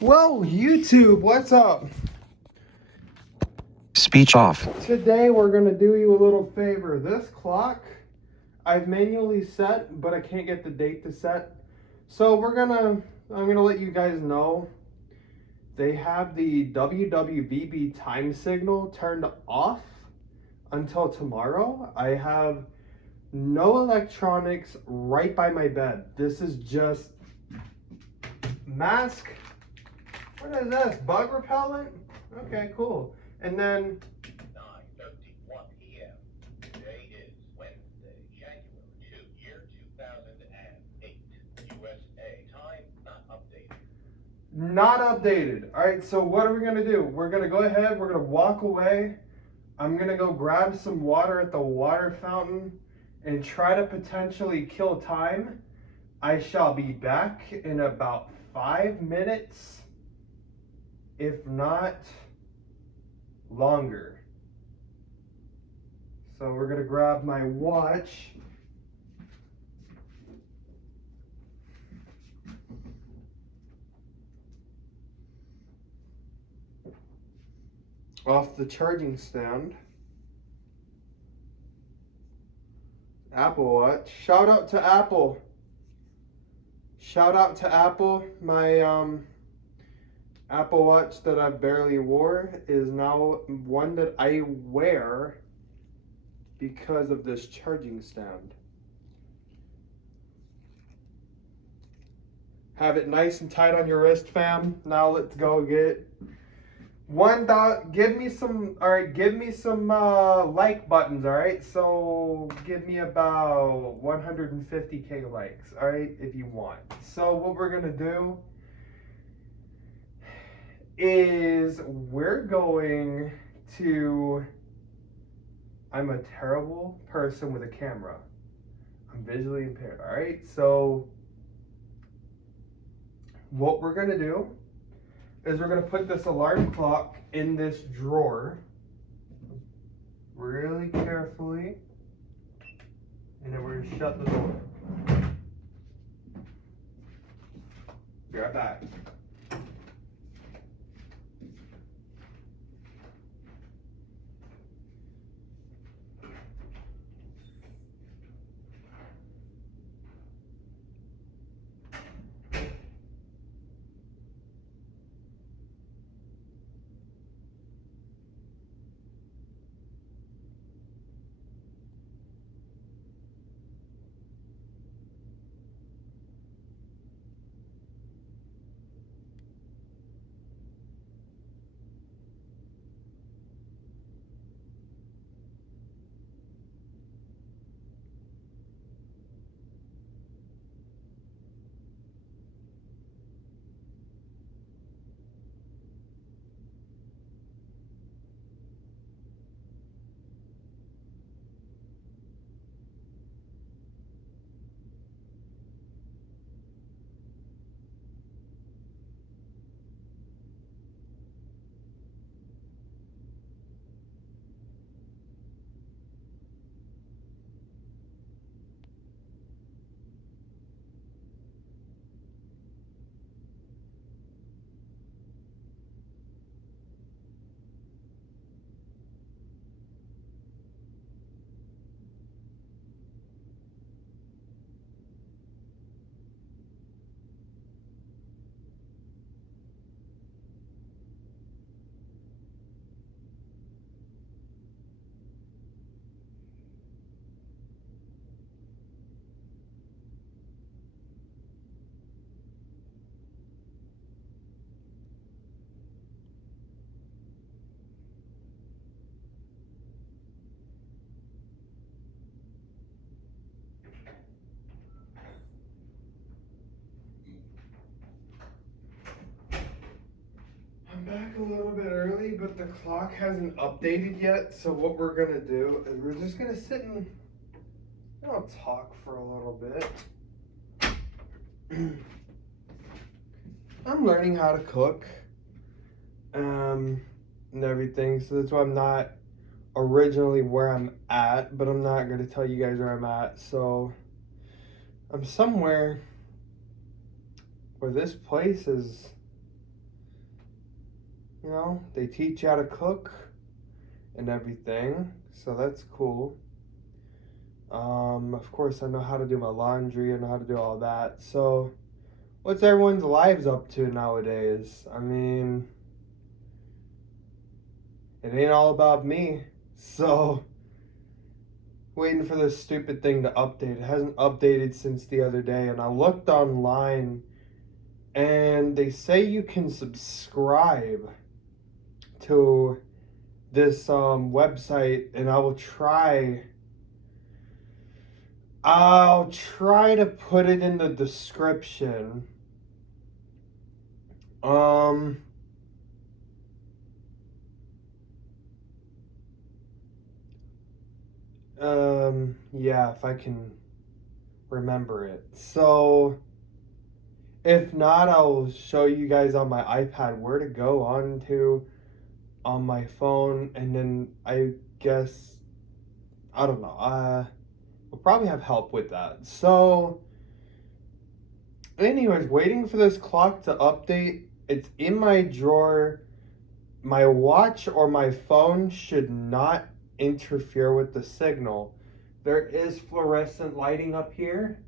Whoa, YouTube, what's up? Speech off. Today we're going to do you a little favor. This clock I've manually set, but I can't get the date to set. So I'm going to let you guys know they have the WWVb time signal turned off until tomorrow. I have no electronics right by my bed. This is just mask. What is this? Bug repellent? Okay, cool. And then 9:51 p.m. Today is Wednesday, January 2, year 2008. USA time not updated. not updated. All right, so what are we gonna do? We're gonna go ahead, we're gonna walk away. I'm gonna go grab some water at the water fountain and try to potentially kill time. I shall be back in about 5 minutes, if not longer. So we're gonna grab my watch. Off the charging stand. Apple Watch. Shout out to Apple. Shout out to Apple. My Apple Watch that I barely wore is now one that I wear because of this charging stand. Have it nice and tight on your wrist, fam. Now let's go get $1. Give me some. All right, give me some like buttons. All right, so give me about 150k likes. All right, if you want. So what we're gonna do is we're going to. I'm a terrible person with a camera. I'm visually impaired. All right, so what we're gonna do is we're gonna put this alarm clock in this drawer really carefully, and then we're gonna shut the door. Be right back. I'm back a little bit early, but the clock hasn't updated yet. So what we're gonna do is we're just gonna sit and talk for a little bit. I'm learning how to cook, and everything. So that's why I'm not originally where I'm at, but I'm not gonna tell you guys where I'm at. So I'm somewhere where this place is You know, they teach you how to cook and everything, so that's cool. Of course, I know how to do my laundry. I know how to do all that. So, what's everyone's lives up to nowadays? I mean, it ain't all about me. So, waiting for this stupid thing to update. It hasn't updated since the other day, and I looked online, and they say you can subscribe to this website, and I'll try to put it in the description. Yeah, if I can remember it. So, if not, I'll show you guys on my iPad where to go on my phone, and then I guess, I don't know, we'll probably have help with that. So, anyways, waiting for this clock to update. It's in my drawer. My watch or my phone should not interfere with the signal. There is fluorescent lighting up here.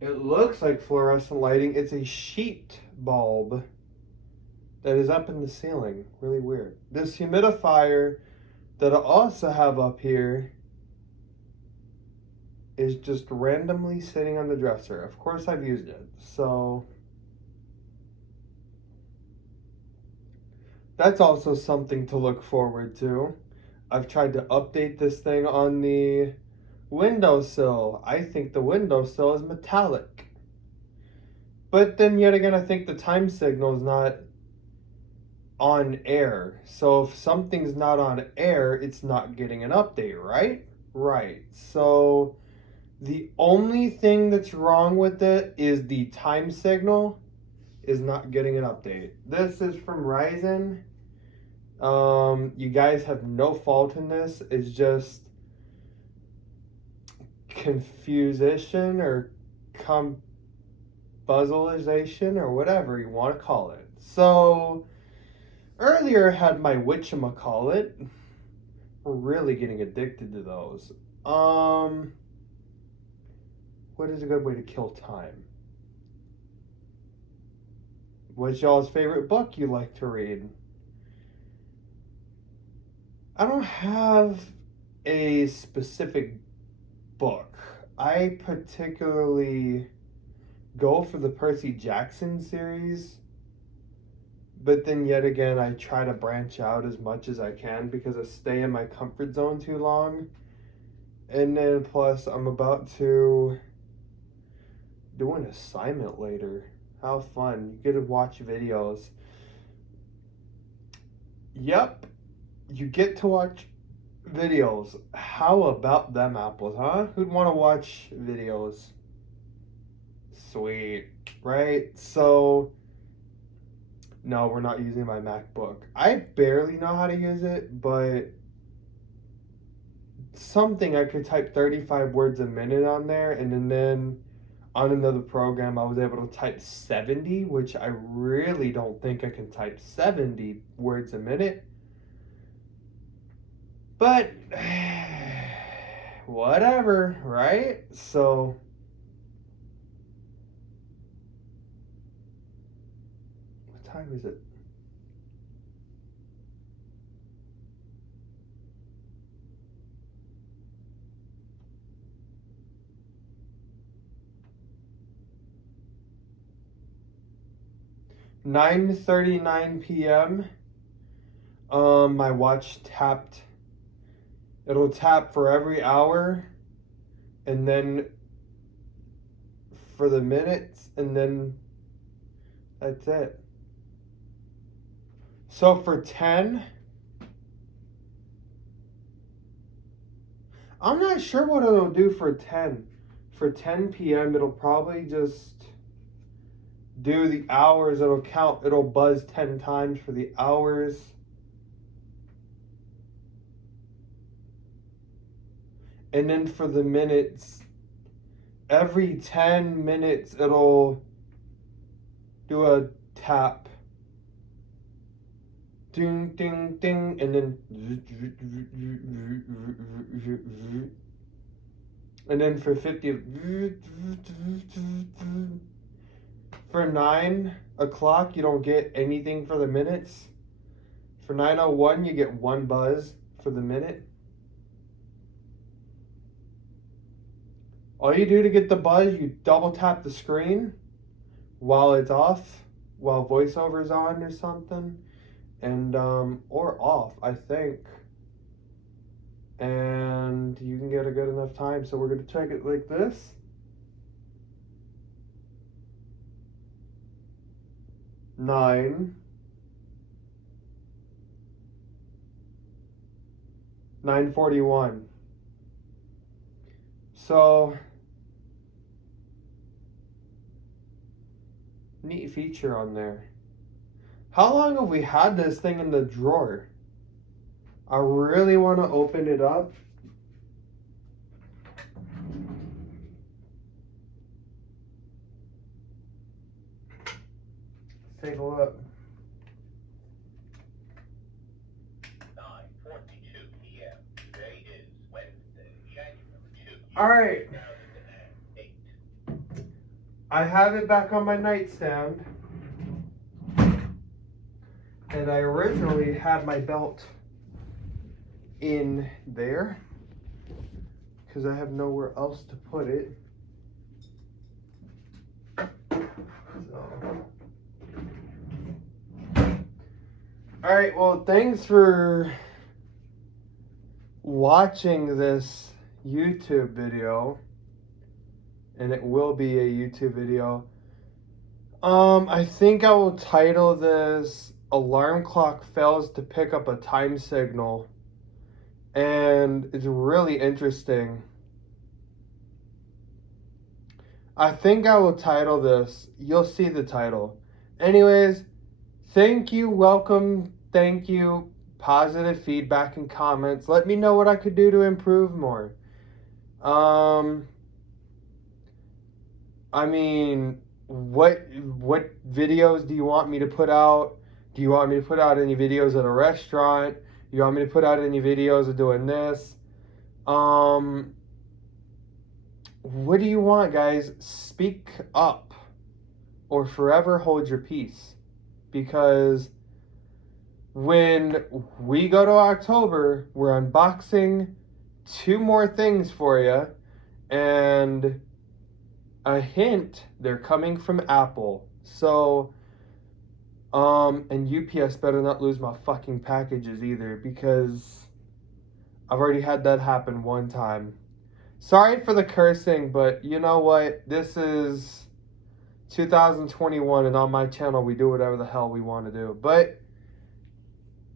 It looks like fluorescent lighting. It's a sheet bulb that is up in the ceiling. Really weird. This humidifier that I also have up here is just randomly sitting on the dresser. Of course, I've used it. So that's also something to look forward to. I've tried to update this thing on the windowsill. I think the windowsill is metallic. But then yet again, I think the time signal is not on air. So if something's not on air, it's not getting an update, right? Right. So the only thing that's wrong with it is the time signal is not getting an update. This is from Ryzen. You guys have no fault in this. It's just confusion or buzzalization or whatever you want to call it. So earlier I had my whatchamacallit. We're really getting addicted to those. What is a good way to kill time? What's y'all's favorite book you like to read? I don't have a specific book. I particularly go for the Percy Jackson series, but then yet again I try to branch out as much as I can because I stay in my comfort zone too long. And then plus I'm about to do an assignment later. How fun. You get to watch videos. Yep, you get to watch videos. How about them apples, huh? Who'd want to watch videos? Sweet, right? So, no, we're not using my MacBook. I barely know how to use it, but something I could type 35 words a minute on there, and then on another program I was able to type 70, which I really don't think I can type 70 words a minute. But whatever, right? So what time is it? (9:39 p.m.) My watch tapped. It'll tap for every hour, and then for the minutes, and then that's it. So for 10, I'm not sure what it'll do for 10. For 10 p.m., it'll probably just do the hours. It'll count. It'll buzz 10 times for the hours. And then for the minutes, every 10 minutes, it'll do a tap. Ding, ding, ding, and then for 50, for 9 o'clock, you don't get anything for the minutes. For 9:01, you get 1 buzz for the minute. All you do to get the buzz, you double tap the screen while it's off, while voiceover's on or something, and or off, I think. And you can get a good enough time. So we're gonna check it like this. Nine. 9:41. So neat feature on there. How long have we had this thing in the drawer? I really want to open it up. Let's take a look. 9:42 p.m. Today is Wednesday, January 2. All right. 2008. I have it back on my nightstand. And I originally had my belt in there because I have nowhere else to put it. So. All right, well, thanks for watching this YouTube video, and it will be a YouTube video. I think I will title this "Alarm Clock Fails to Pick Up a Time Signal," and it's really interesting. I think I will title this, you'll see the title. Anyways, thank you, welcome, thank you, positive feedback and comments. Let me know what I could do to improve more. I mean, what videos do you want me to put out? Do you want me to put out any videos at a restaurant? Do you want me to put out any videos of doing this? What do you want, guys? Speak up or forever hold your peace. Because when we go to October, we're unboxing 2 more things for you. And a hint, they're coming from Apple. So, and UPS better not lose my fucking packages either, because I've already had that happen one time. Sorry for the cursing, but you know what? This is 2021, and on my channel, we do whatever the hell we want to do. But,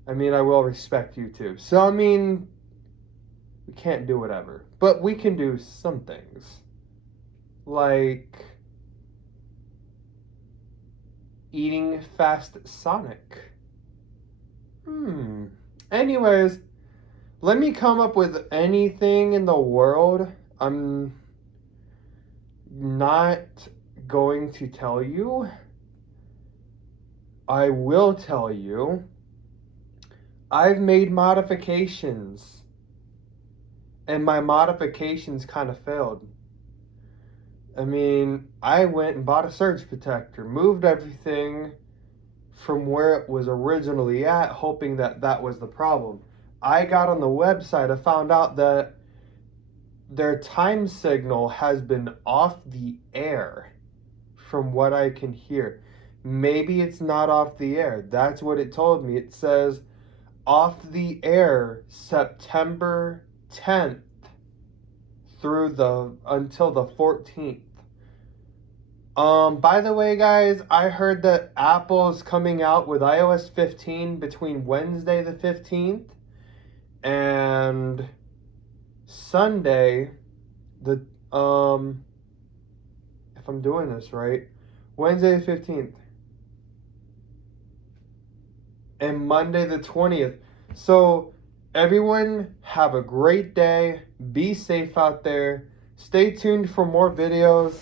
I mean, I will respect you too. So, I mean, we can't do whatever. But we can do some things. Like eating fast Sonic. Anyways, let me come up with anything in the world. I'm not going to tell you. I will tell you. I've made modifications. And my modifications kind of failed. I mean, I went and bought a surge protector, moved everything from where it was originally at, hoping that that was the problem. I got on the website, I found out that their time signal has been off the air from what I can hear. Maybe it's not off the air. That's what it told me. It says off the air September 10th. Until the 14th. By the way, guys, I heard that Apple's coming out with iOS 15 between Wednesday the 15th and Sunday if I'm doing this right, Wednesday the 15th and Monday the 20th. So everyone, have a great day. Be safe out there. Stay tuned for more videos.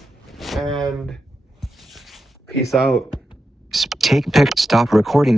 And peace out. Take pic. Stop recording.